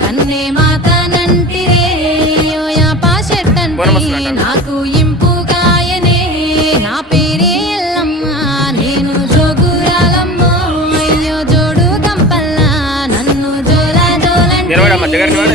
కన్నే మాతనంటిరే నాకు ఇంపుగాయనే నా పేరే ఎల్లమ్మ నేను జోగురాలమ్మ అయ్యో జోడు గంపల్లా నన్ను జోలా జోలంటే